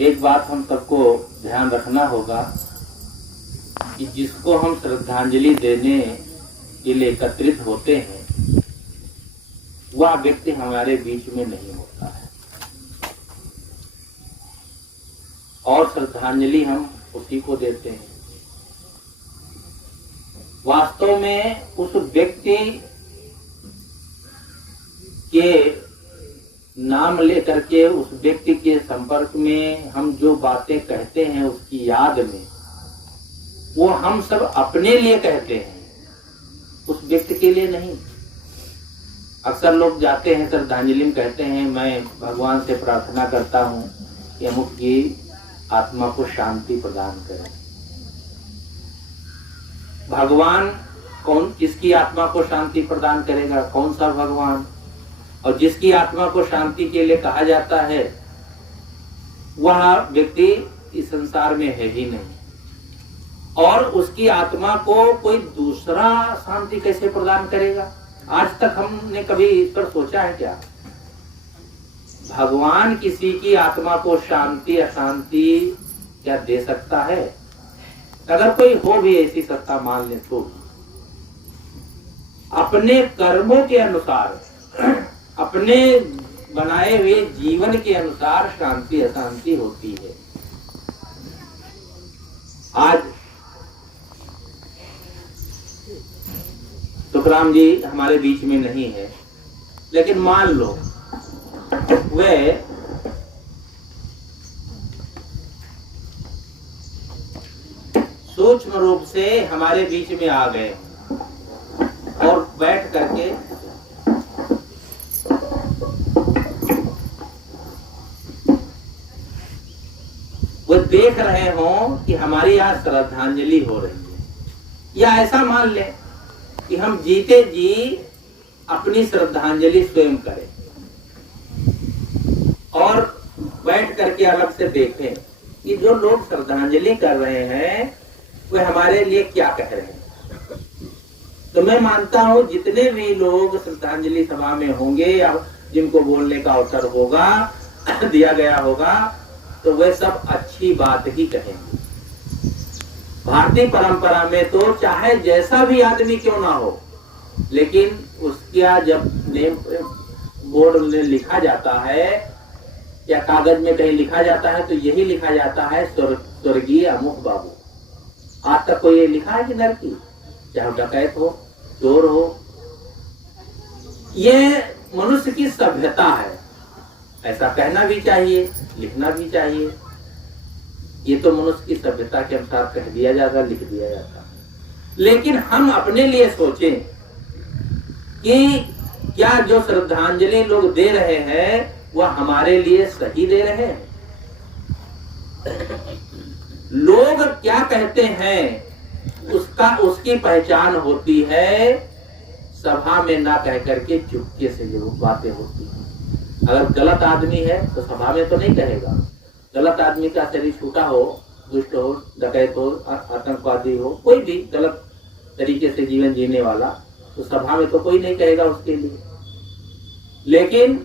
एक बात हम सबको ध्यान रखना होगा कि जिसको हम श्रद्धांजलि देने के लिए एकत्रित होते हैं वह व्यक्ति हमारे बीच में नहीं होता है, और श्रद्धांजलि हम उसी को देते हैं। वास्तव में उस व्यक्ति के नाम लेकर के, उस व्यक्ति के संपर्क में हम जो बातें कहते हैं उसकी याद में, वो हम सब अपने लिए कहते हैं, उस व्यक्ति के लिए नहीं। अक्सर लोग जाते हैं श्रद्धांजलि में कहते हैं मैं भगवान से प्रार्थना करता हूँ कि अमुक की आत्मा को शांति प्रदान करें। भगवान कौन, किसकी आत्मा को शांति प्रदान करेगा? कौन सा भगवान? और जिसकी आत्मा को शांति के लिए कहा जाता है वह व्यक्ति इस संसार में है ही नहीं, और उसकी आत्मा को कोई दूसरा शांति कैसे प्रदान करेगा? आज तक हमने कभी इस पर सोचा है क्या? भगवान किसी की आत्मा को शांति अशांति क्या दे सकता है? अगर कोई हो भी ऐसी सत्ता मान ले तो अपने कर्मों के अनुसार, अपने बनाए हुए जीवन के अनुसार शांति अशांति होती है। आज तुकाराम जी हमारे बीच में नहीं है, लेकिन मान लो वे सूक्ष्म रूप से हमारे बीच में आ गए और बैठ करके वो देख रहे हों कि हमारी आज श्रद्धांजलि हो रही है, या ऐसा मान ले कि हम जीते जी अपनी श्रद्धांजलि स्वयं करें और बैठ करके अलग से देखें कि जो लोग श्रद्धांजलि कर रहे हैं वे हमारे लिए क्या कह रहे हैं। तो मैं मानता हूं जितने भी लोग श्रद्धांजलि सभा में होंगे या जिनको बोलने का अवसर होगा दिया गया होगा तो वे सब अच्छी बात ही कहेंगे। भारतीय परंपरा में तो चाहे जैसा भी आदमी क्यों ना हो, लेकिन उसका जब नेम बोर्ड में लिखा जाता है या कागज में कहीं लिखा जाता है तो यही लिखा जाता है स्वर्गीय अमुक बाबू। आज तक कोई ये लिखा है कि नर की? चाहे डकैत हो, चोर हो, ये मनुष्य की सभ्यता है। ऐसा कहना भी चाहिए, लिखना भी चाहिए। ये तो मनुष्य की सभ्यता के अनुसार कह दिया जाता, लिख दिया जाता। लेकिन हम अपने लिए सोचें कि क्या जो श्रद्धांजलि लोग दे रहे हैं वह हमारे लिए सही दे रहे हैं? लोग क्या कहते हैं उसकी पहचान होती है सभा में ना कह करके चुपके से जो बातें होती हैं। अगर गलत आदमी है तो सभा में तो नहीं कहेगा। गलत आदमी का शरीर छूटा हो, दुष्ट हो, डकैत हो, आतंकवादी हो, कोई भी गलत तरीके से जीवन जीने वाला, तो सभा में तो कोई नहीं कहेगा उसके लिए। लेकिन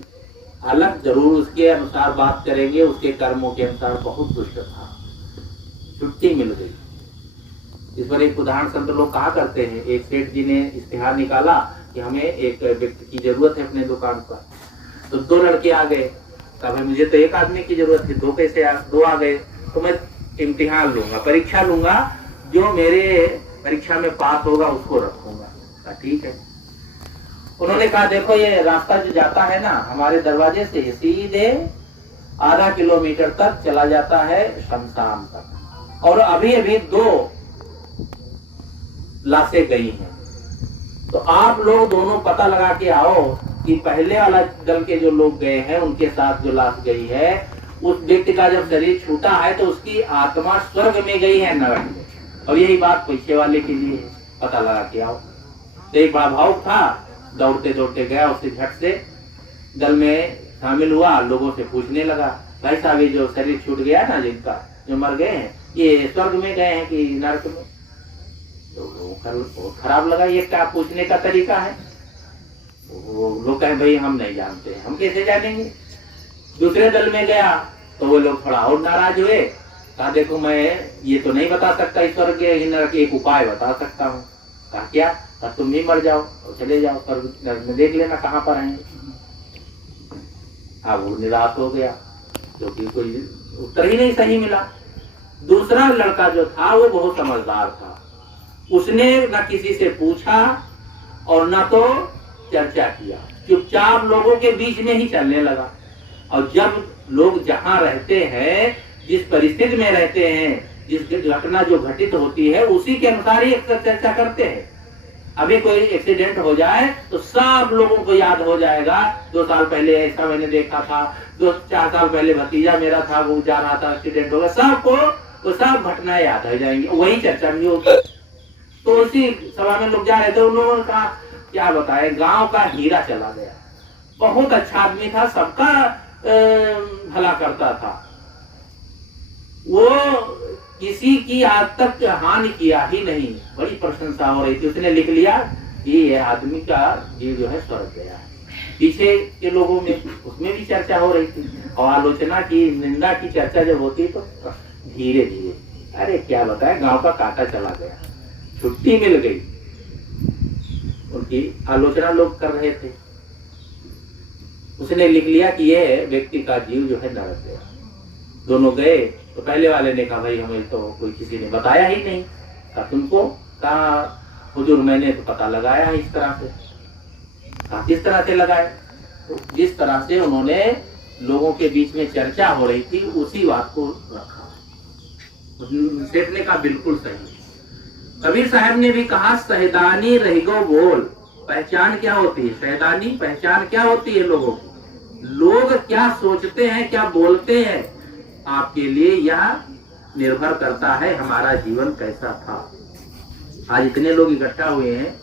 अलग जरूर उसके अनुसार बात करेंगे, उसके कर्मों के अनुसार बहुत दुष्ट था, छुट्टी मिल गई। इस पर एक उदाहरण संत लोग कहा करते हैं। एक सेठ जी ने इश्तिहार निकाला कि हमें एक व्यक्ति की जरूरत है अपने दुकान पर, तो 2 लड़के आ गए। तब मुझे तो एक आदमी की जरूरत थी, 2 कैसे 2 आ गए? तो मैं इम्तिहान लूंगा, परीक्षा लूंगा, जो मेरे परीक्षा में पास होगा उसको रखूंगा। ठीक है। उन्होंने कहा देखो ये रास्ता जो जाता है ना हमारे दरवाजे से सीधे आधा किलोमीटर तक चला जाता है शमशान तक, और अभी अभी 2 लाशें गई हैं। तो आप लोग दोनों पता लगा के आओ कि पहले वाला दल के जो लोग गए हैं उनके साथ जो लाश गई है, उस व्यक्ति का जब शरीर छूटा है तो उसकी आत्मा स्वर्ग में गई है नरक में, और यही बात पैसे वाले के लिए पता लगा के आओ। तो एक बड़ा भावुक था, दौड़ते दौड़ते गया, उससे झट से दल में शामिल हुआ, लोगों से पूछने लगा भाई साहब ये जो शरीर छूट गया ना जिनका, जो मर गए हैं, ये स्वर्ग में गए हैं कि नरक में? तो खराब लगा, ये क्या पूछने का तरीका है? वो लोग कहे भाई हम नहीं जानते, हम कैसे जानेंगे। दूसरे दल में गया तो वो लोग थोड़ा और नाराज हुए। कहा देखो मैं ये तो नहीं बता सकता ईश्वर के नरक के, एक उपाय बता सकता हूँ। कहा क्या? तब तुम भी मर जाओ और चले जाओ स्वर्ग नरक में, देख लेना कहाँ पर आएंगे। हाँ, वो निराश हो गया क्योंकि कोई उत्तर ही नहीं सही मिला। दूसरा लड़का जो था वो बहुत समझदार था, उसने न किसी से पूछा और न तो चर्चा किया, चुपचाप लोगों के बीच में ही चलने लगा। और जब लोग जहाँ रहते हैं, जिस परिस्थिति में रहते हैं, जिस घटना जो घटित होती है उसी के अनुसार ही अक्सर चर्चा करते हैं। अभी कोई एक्सीडेंट हो जाए तो सब लोगों को याद हो जाएगा, 2 साल पहले ऐसा मैंने देखा था, 2-4 साल पहले भतीजा मेरा था, वो जा रहा था, एक्सीडेंट हो गया, सबको वो सब घटनाएं याद हो जाएंगी, वही चर्चा भी होगी। तो उसी सभा में लोग जा रहे थे, उन लोगों ने कहा क्या बताए, गांव का हीरा चला गया, बहुत अच्छा आदमी था, सबका भला करता था, वो किसी की आज तक हानि किया ही नहीं। बड़ी प्रशंसा हो रही थी। उसने लिख लिया कि ये आदमी का जीव जो है स्वर्ग गया है। पीछे के लोगों में उसमें भी चर्चा हो रही थी, और आलोचना की, निंदा की चर्चा जब होती तो धीरे धीरे, अरे क्या बताए, गांव का काटा चला गया, छुट्टी मिल गई, उनकी आलोचना लोग कर रहे थे। उसने लिख लिया कि यह व्यक्ति का जीव जो है नरक गया। दोनों गए तो पहले वाले ने कहा भाई हमें तो कोई किसी ने बताया ही नहीं। कहा तुमको? कहा हुजूर मैंने तो पता लगाया है इस तरह से। कहा किस तरह से लगाया? तो जिस तरह से उन्होंने लोगों के बीच में चर्चा हो रही थी उसी बात को रखा। सेठ ने कहा बिल्कुल सही। कबीर साहब ने भी कहा सहदानी रहिगो बोल। पहचान क्या होती है? सहदानी पहचान क्या होती है लोगों की? लोग क्या सोचते हैं, क्या बोलते हैं, आपके लिए यह निर्भर करता है हमारा जीवन कैसा था। आज इतने लोग इकट्ठा हुए हैं,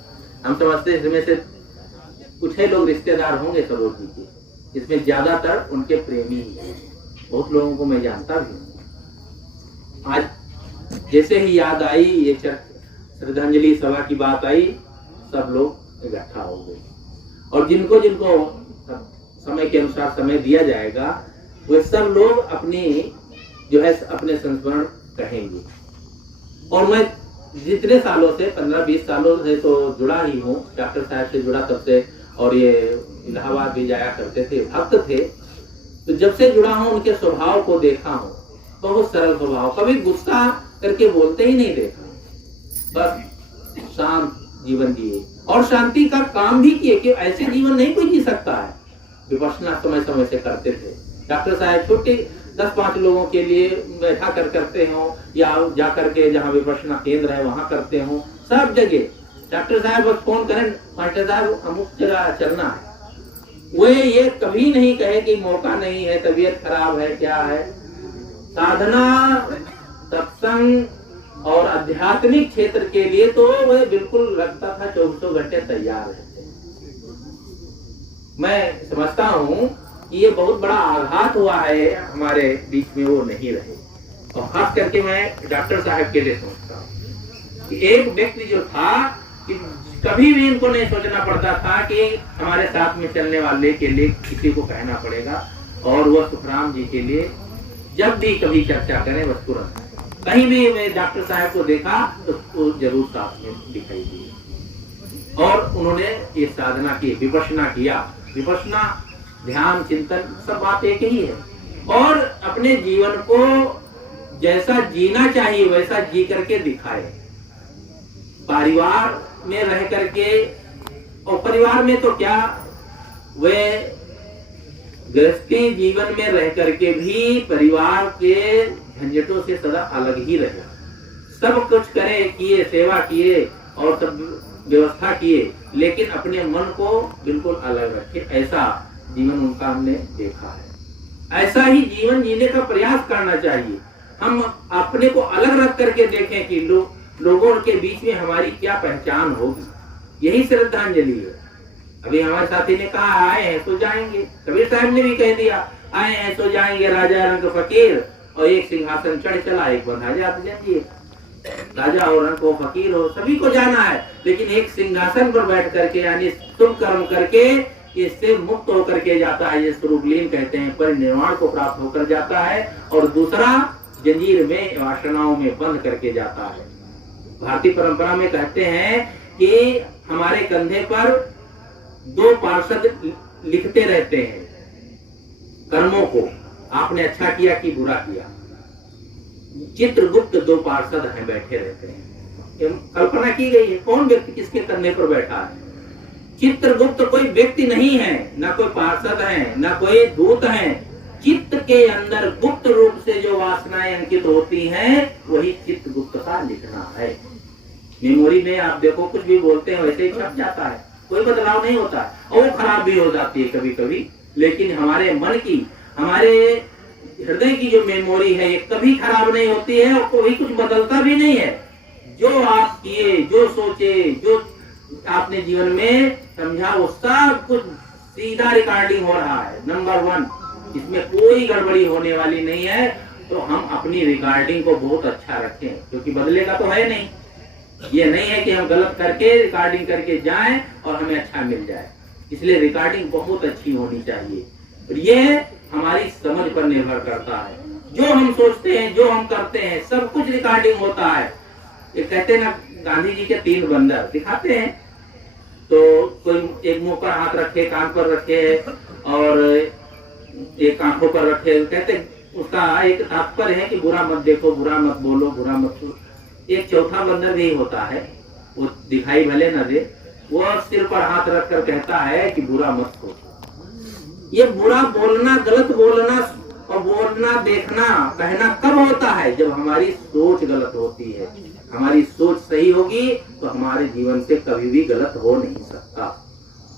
हम समझते हैं इसमें से कुछ ही लोग रिश्तेदार होंगे सरोज जी के, इसमें ज्यादातर उनके प्रेमी ही हैं। बहुत लोगों को मैं जानता भी हूँ। आज जैसे ही याद आई, ये श्रद्धांजलि सभा की बात आई, सब लोग इकट्ठा हो गए। और जिनको जिनको समय के अनुसार समय दिया जाएगा, वे सब लोग अपनी जो है अपने संस्मरण कहेंगे। और मैं जितने सालों से 15-20 सालों से तो जुड़ा ही हूँ, डॉक्टर साहब से जुड़ा तब से, और ये इलाहाबाद भी जाया करते थे, भक्त थे। तो जब से जुड़ा हूँ उनके स्वभाव को देखा हूँ, बहुत सरल स्वभाव, कभी गुस्सा करके बोलते ही नहीं देखा, बस शांत जीवन जिए और शांति का काम भी किए कि ऐसे जीवन नहीं कोई जी सकता है। विपश्यना समय समय से करते थे डॉक्टर साहब, छोटे 10-5 लोगों के लिए बैठा कर करते हो या जा करके जहाँ विपश्यना केंद्र है वहां करते हो, सब जगह डॉक्टर साहब बस फोन करें, मास्टर साहब अमुक जगह चलना है। वे ये कभी नहीं कहे कि मौका नहीं है, तबीयत खराब है, क्या है। साधना, सत्संग और आध्यात्मिक क्षेत्र के लिए तो वह बिल्कुल लगता था 24 घंटे तैयार रहते। मैं समझता हूँ ये बहुत बड़ा आघात हुआ है हमारे बीच में, वो नहीं रहे। और खास करके मैं डॉक्टर साहब के लिए सोचता हूँ कि एक व्यक्ति जो था कि कभी भी इनको नहीं सोचना पड़ता था कि हमारे साथ में चलने वाले के लिए किसी को कहना पड़ेगा। और वह सुखराम जी के लिए जब भी कभी चर्चा करें बस तुरंत, कहीं भी मैं डॉक्टर साहब को देखा तो वो जरूर साथ में दिखाई दिए। और उन्होंने ये साधना की, विपश्यना किया। विपश्यना, ध्यान, चिंतन सब बात एक ही है। और अपने जीवन को जैसा जीना चाहिए वैसा जी करके दिखाए। परिवार में रह करके, और परिवार में तो क्या, वे गृहस्थी जीवन में रह करके भी परिवार के झंझटों से सदा अलग ही रहे। सब कुछ करे, किए, सेवा किए और सब व्यवस्था किए, लेकिन अपने मन को बिल्कुल अलग रखे। ऐसा जीवन उनका हमने देखा है। ऐसा ही जीवन जीने का प्रयास करना चाहिए। हम अपने को अलग रख करके देखें कि लोगों के बीच में हमारी क्या पहचान होगी। यही श्रद्धांजलि है। अभी हमारे साथी ने कहा आए हैं तो जाएंगे, कबीर साहब ने भी कह दिया आए हैं तो जाएंगे। राजा रंग फकीर और एक सिंहासन चढ़ चला, एक बंधा जात जाइए। राजा हो, रंग हो, फकीर हो, सभी को जाना है, लेकिन एक सिंहासन पर बैठ करके यानी शुभ कर्म करके इससे मुक्त होकर के जाता है, ये स्वरूपलीन कहते हैं, परिनिर्वाण को प्राप्त होकर जाता है। और दूसरा जंजीर में वासनाओं में बंध करके जाता है। भारतीय परंपरा में कहते हैं कि हमारे कंधे पर 2 पार्षद लिखते रहते हैं कर्मों को, आपने अच्छा किया कि बुरा किया। चित्रगुप्त 2 पार्षद हैं, बैठे रहते हैं। कल्पना की गई है कौन व्यक्ति किसके कंधे पर बैठा है। चित्रगुप्त कोई व्यक्ति नहीं है, ना कोई पार्षद है, ना कोई दूत है। चित्त के अंदर गुप्त रूप से जो वासनाएं अंकित होती हैं, वही चित्रगुप्त का लिखना है। मेमोरी में आप देखो कुछ भी बोलते हैं वैसे ही छप जाता है, कोई बदलाव नहीं होता है, और वो खराब भी हो जाती है कभी कभी। लेकिन हमारे मन की, हमारे हृदय की जो मेमोरी है, ये कभी खराब नहीं होती है और कोई कुछ बदलता भी नहीं है। जो आप किए, जो सोचे, जो आपने जीवन में समझा, वो सब कुछ सीधा रिकॉर्डिंग हो रहा है। नंबर 1, इसमें कोई गड़बड़ी होने वाली नहीं है। तो हम अपनी रिकॉर्डिंग को बहुत अच्छा रखें, क्योंकि बदलेगा तो है नहीं। ये नहीं है कि हम गलत करके रिकॉर्डिंग करके जाएं और हमें अच्छा मिल जाए। इसलिए रिकॉर्डिंग बहुत अच्छी होनी चाहिए। और ये हमारी समझ पर निर्भर करता है। जो हम सोचते हैं, जो हम करते हैं, सब कुछ रिकॉर्डिंग होता है। ये कहते हैं ना, गांधी जी के 3 बंदर दिखाते हैं, तो कोई एक मुंह पर हाथ रखे, कान पर रखे और एक आंखों पर रखे। कहते उसका एक तात्पर्य है कि बुरा मत देखो, बुरा मत बोलो, बुरा मत सुनो। एक चौथा बंदर भी होता है, वो दिखाई भले न दे, वो सिर पर हाथ रखकर कहता है कि बुरा मत सोचो। ये बुरा बोलना, गलत बोलना और बोलना, देखना, कहना कब होता है? जब हमारी सोच गलत होती है। हमारी सोच सही होगी तो हमारे जीवन से कभी भी गलत हो नहीं सकता।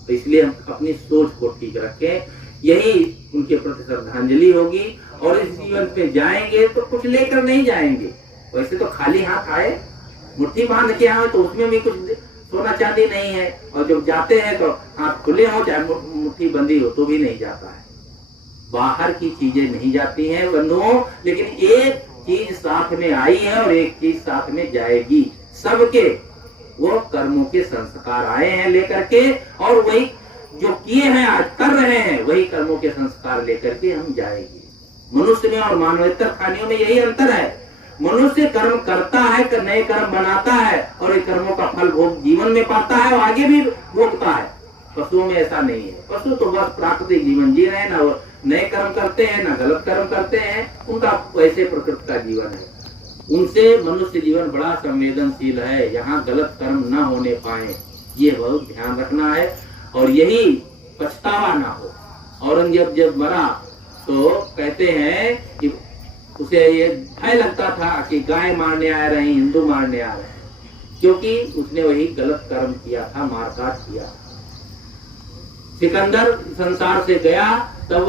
तो इसलिए हम अपनी सोच को ठीक रखें, यही उनके प्रति श्रद्धांजलि होगी। और इस जीवन पे जाएंगे तो कुछ लेकर नहीं जाएंगे। वैसे तो खाली हाथ आए, मुट्ठी बांध के आए, तो उसमें भी कुछ सोना चांदी नहीं है। और जब जाते हैं तो हाथ खुले हो चाहे मुट्ठी बंदी हो तो भी नहीं जाता है। बाहर की चीजें नहीं जाती हैं बंधुओं, लेकिन एक चीज साथ में आई है और एक चीज साथ में जाएगी। सबके वो कर्मों के संस्कार आए हैं लेकर के, और वही जो किए हैं, आज कर रहे हैं, वही कर्मों के संस्कार लेकर के हम जाएंगे। मनुष्य में और मानवेतर प्राणियों में यही अंतर है। मनुष्य कर्म करता है, नए कर्म बनाता है और ये कर्मों का फल भोग जीवन में पाता है और आगे भी भोगता है। पशुओं में ऐसा नहीं है। पशु तो बस प्राकृतिक जीवन जी रहे हैं, ना वो नए कर्म करते हैं ना गलत कर्म करते हैं। उनका वैसे प्रकृति का जीवन है। उनसे मनुष्य जीवन बड़ा संवेदनशील है, यहाँ गलत कर्म न होने पाए, ये बहुत ध्यान रखना है। और यही पछतावा ना हो। औरंगजेब जब मरा तो कहते हैं कि उसे ये भय लगता था कि गाय मारने आ रहे हैं, हिंदू मारने आ रहे हैं, क्योंकि उसने वही गलत कर्म किया था, मारकाट किया। सिकंदर संसार से गया तब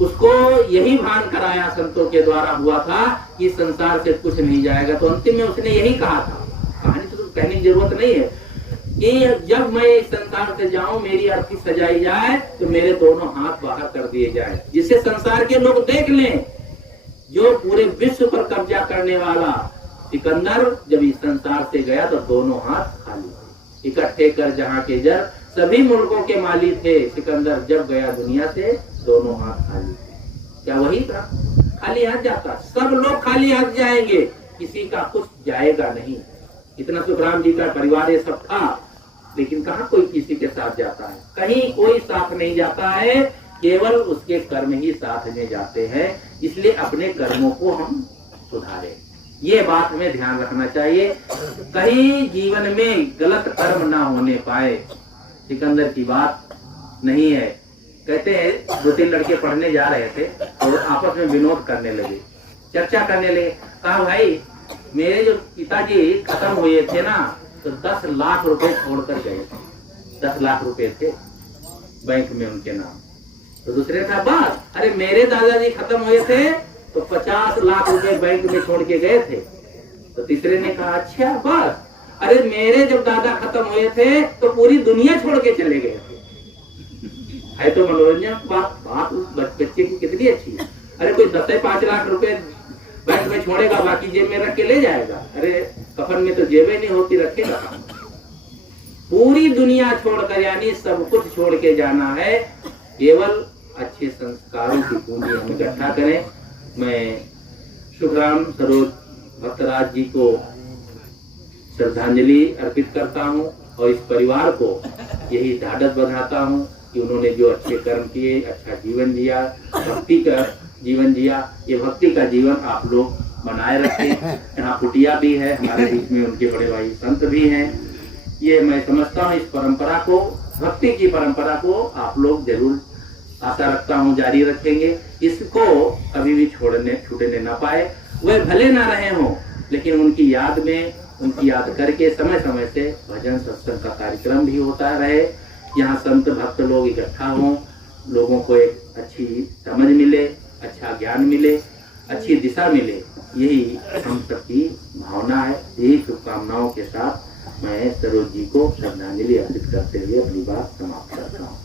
उसको यही भान कराया संतों के द्वारा हुआ था कि संसार से कुछ नहीं जाएगा। तो अंतिम में उसने यही कहा था, कहानी तो कहने की जरूरत नहीं है, कि जब मैं इस संसार से जाऊं, मेरी अर्थी सजाई जाए तो मेरे दोनों हाथ बाहर कर दिए जाए, जिससे संसार के लोग देख लें। जो पूरे विश्व पर कब्जा करने वाला सिकंदर जब इस संसार से गया तो दोनों हाथ खाली, इकट्ठे कर जहां के जर सभी मुल्कों के माली थे। सिकंदर जब गया दुनिया से, दोनों हाथ खाली थे। क्या वही था? खाली हाथ जाता, सब लोग खाली हाथ जाएंगे, किसी का कुछ जाएगा नहीं। इतना सुखराम जी का परिवार ये सब था, लेकिन कहाँ कोई किसी के साथ जाता है? कहीं कोई साथ नहीं जाता है, केवल उसके कर्म ही साथ में जाते हैं। इसलिए अपने कर्मों को हम सुधारें, ये बात हमें ध्यान रखना चाहिए। कहीं जीवन में गलत कर्म ना होने पाए। सिकंदर की बात नहीं है। कहते हैं 2-3 लड़के पढ़ने जा रहे थे और आपस में विनोद करने लगे, चर्चा करने लगे। कहा भाई मेरे जो पिताजी खत्म हुए थे ना, तो 10 लाख रुपए छोड़कर गए थे। 10 लाख रुपए थे बैंक में उनके नाम। तो दूसरे था बस, अरे मेरे दादाजी खत्म हुए थे तो 50 लाख रुपए बैंक में छोड़ के गए थे। तो तीसरे ने कहा अच्छा बस, अरे मेरे जब दादा खत्म हुए थे तो पूरी दुनिया छोड़ के चले गए थे। है तो मनोरंजन बात उस बच्चे की कितनी अच्छी है। अरे कोई 10-5 लाख रुपए बैंक में छोड़ेगा, बाकी जेब में रख के ले जाएगा। अरे कफन में तो जेबें नहीं होती, रखेगा। पूरी दुनिया छोड़कर, यानी सब कुछ छोड़ के जाना है, केवल अच्छे संस्कारों की पूंजी हम इकट्ठा करें। मैं सुखराम सरोज भक्तराज जी को श्रद्धांजलि अर्पित करता हूँ और इस परिवार को यही ढाढ़स बंधाता हूँ कि उन्होंने जो अच्छे कर्म किए, अच्छा जीवन जिया, भक्ति का जीवन जिया, ये भक्ति का जीवन आप लोग बनाए रखें। यहाँ कुटिया भी है, हमारे बीच में उनके बड़े भाई संत भी हैं। ये मैं समझता हूँ इस परंपरा को, भक्ति की परंपरा को आप लोग जरूर, आशा रखता हूँ, जारी रखेंगे। इसको कभी भी छूटने ना पाए। वे भले ना रहे हों, लेकिन उनकी याद में, उनकी याद करके समय समय से भजन सत्संग का कार्यक्रम भी होता रहे। यहाँ संत भक्त लोग इकट्ठा हों, लोगों को एक अच्छी समझ मिले, अच्छा ज्ञान मिले, अच्छी दिशा मिले, यही हम सबकी भावना है। यही शुभकामनाओं के साथ मैं सरोज जी को श्रद्धांजलि अर्पित करते हुए अपनी बात समाप्त करता हूँ।